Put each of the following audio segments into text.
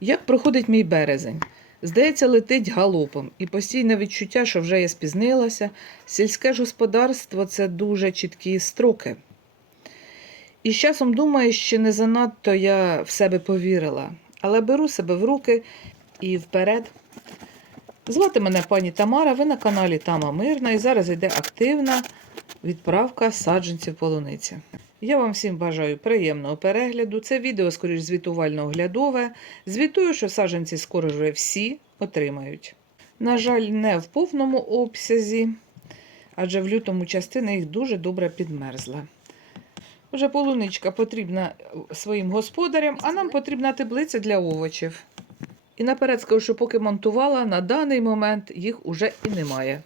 Як проходить мій березень? Здається, летить галопом, і постійне відчуття, що вже я спізнилася. Сільське господарство це дуже чіткі строки. І з часом думаю, що не занадто я в себе повірила, але беру себе в руки і вперед. Звати мене пані Тамара, ви на каналі Тама Мирна, і зараз йде активна відправка саджанців полуниці. Я вам всім бажаю приємного перегляду. Це відео, скоріш, звітувально-оглядове. Звітую, що саджанці скоро вже всі отримають. На жаль, не в повному обсязі, адже в лютому частина їх дуже добре підмерзла. Вже полуничка потрібна своїм господарям, а нам потрібна теплиця для овочів. І наперед скажу, що поки монтувала, на даний момент їх уже і немає.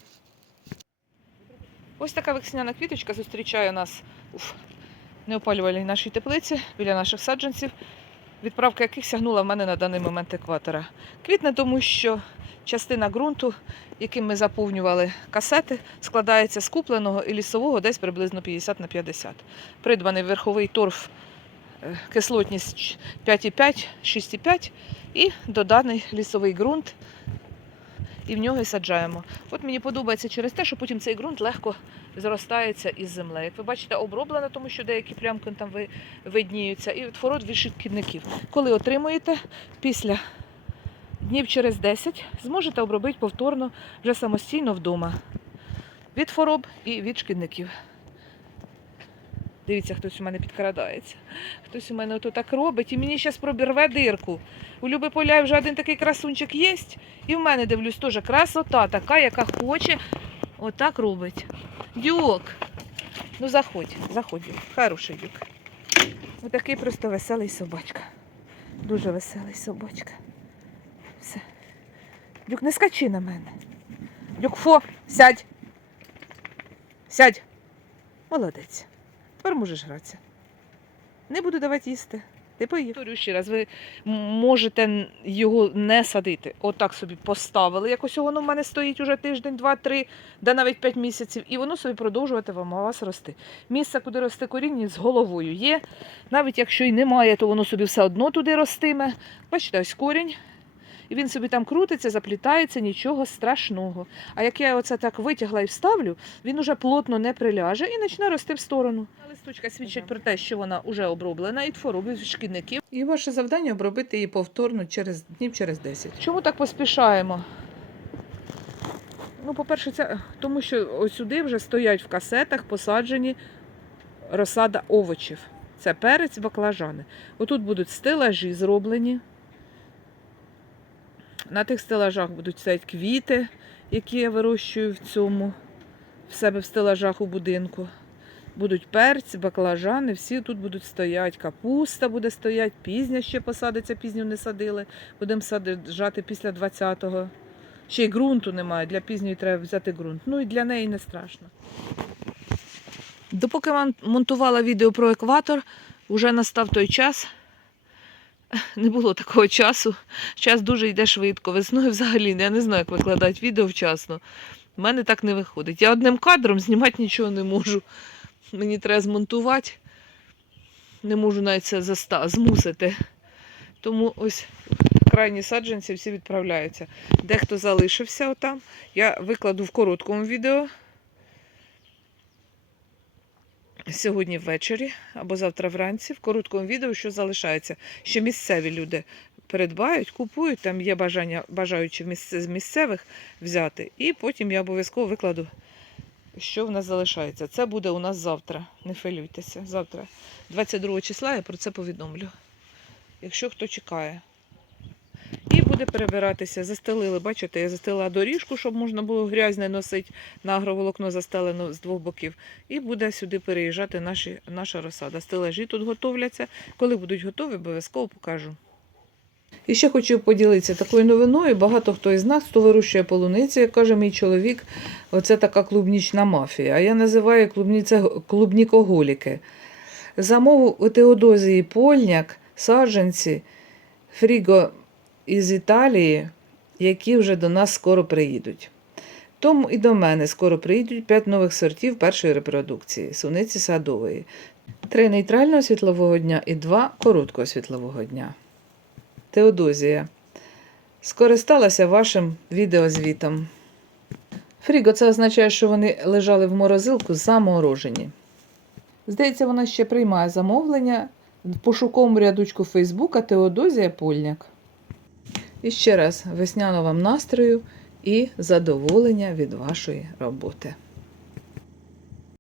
Ось така весняна квіточка зустрічає нас у неопалювальній нашій теплиці біля наших саджанців, відправка яких сягнула в мене на даний момент екватора. Квітне тому, що частина ґрунту, яким ми заповнювали касети, складається з купленого і лісового десь приблизно 50 на 50. Придбаний верховий торф, е, кислотність 5,5, 6,5 і доданий лісовий ґрунт. І в нього і саджаємо. От мені подобається через те, що потім цей ґрунт легко зростається із землею. Як ви бачите, оброблено, тому що деякі плямки там видніються, і творот від шкідників. Коли отримуєте, після днів через 10 зможете обробити повторно вже самостійно вдома. Від хвороб і від шкідників. Дивіться, хтось у мене підкрадається. Хтось у мене ото так робить, і мені зараз пробірве дирку. У Люби Поляй вже один такий красунчик є, і в мене дивлюсь теж красота така, яка хоче отак робить. Дюк. Ну заходь, заходь, Дюк. Хороший дюк. Отакий просто веселий собачка. Дуже веселий собачка. Все. Дюк, не скачи на мене. Дюк, фо, сядь. Сядь. Молодець. Тепер можеш гратися. Не буду давати їсти. Ти поїв. Повторюю ще раз, ви можете його не садити. Отак собі поставили. Якось воно в мене стоїть уже тиждень, два, три, да навіть п'ять місяців, і воно собі продовжувати вам у вас рости. Місце, куди росте коріння, з головою є. Навіть якщо й немає, то воно собі все одно туди ростиме. Бачите, ось корінь. І він собі там крутиться, заплітається, нічого страшного. А як я оце так витягла і вставлю, він уже плотно не приляже і почне рости в сторону. Листочка свідчить про те, що вона вже оброблена від хвороб від шкідників. І ваше завдання обробити її повторно через днів через 10. Чому так поспішаємо? Ну, по-перше, це тому що ось сюди вже стоять в касетах посаджені розсада овочів. Це перець, баклажани. Отут будуть стелажі зроблені. На тих стелажах будуть стоять квіти, які я вирощую в цьому, в себе в стелажах у будинку. Будуть перці, баклажани, всі тут будуть стоять. Капуста буде стоять, пізня ще посадиться, пізню не садили. Будемо саджати після 20-го. Ще й ґрунту немає. Для пізньої треба взяти ґрунт. Ну і для неї не страшно. Допоки мон- монтувала відео про екватор, вже настав той час. Не було такого часу. Час дуже йде швидко. Весною взагалі я не знаю, як викладати відео вчасно. У мене так не виходить. Я одним кадром знімати нічого не можу. Мені треба змонтувати. Не можу навіть це заста... змусити. Тому ось крайні саджанці всі відправляються. Дехто залишився отам. Я викладу в короткому відео. Сьогодні ввечері або завтра вранці в короткому відео, що залишається. Що місцеві люди передбають, купують, там є бажання, бажаючи з місцевих взяти. І потім я обов'язково викладу, що в нас залишається. Це буде у нас завтра. Не хвилюйтеся. Завтра, 22 числа, я про це повідомлю. Якщо хто чекає. Буде перебиратися. Застелили, бачите, я застелила доріжку, щоб можна було грязь не носити. На агроволокно застелено з двох боків. І буде сюди переїжджати наші, наша розсада. Стележі тут готовляться. Коли будуть готові, обов'язково покажу. І ще хочу поділитися такою новиною. Багато хто із нас, хто вирощує полуницю, як каже мій чоловік, оце така клубнічна мафія. А я називаю клубніце, клубнікоголіки. Замовив у Теодозії Польняк саджанці Фріго із Італії, які вже до нас скоро приїдуть. Тому і до мене скоро приїдуть 5 нових сортів першої репродукції суниці садової, три нейтрального світлового дня і два короткого світлового дня. Теодозія. Скористалася вашим відеозвітом. Фріго це означає, що вони лежали в морозилку заморожені. Здається, вона ще приймає замовлення в пошуковому рядочку Фейсбука Теодозія Польняк. І ще раз весняного вам настрою і задоволення від вашої роботи.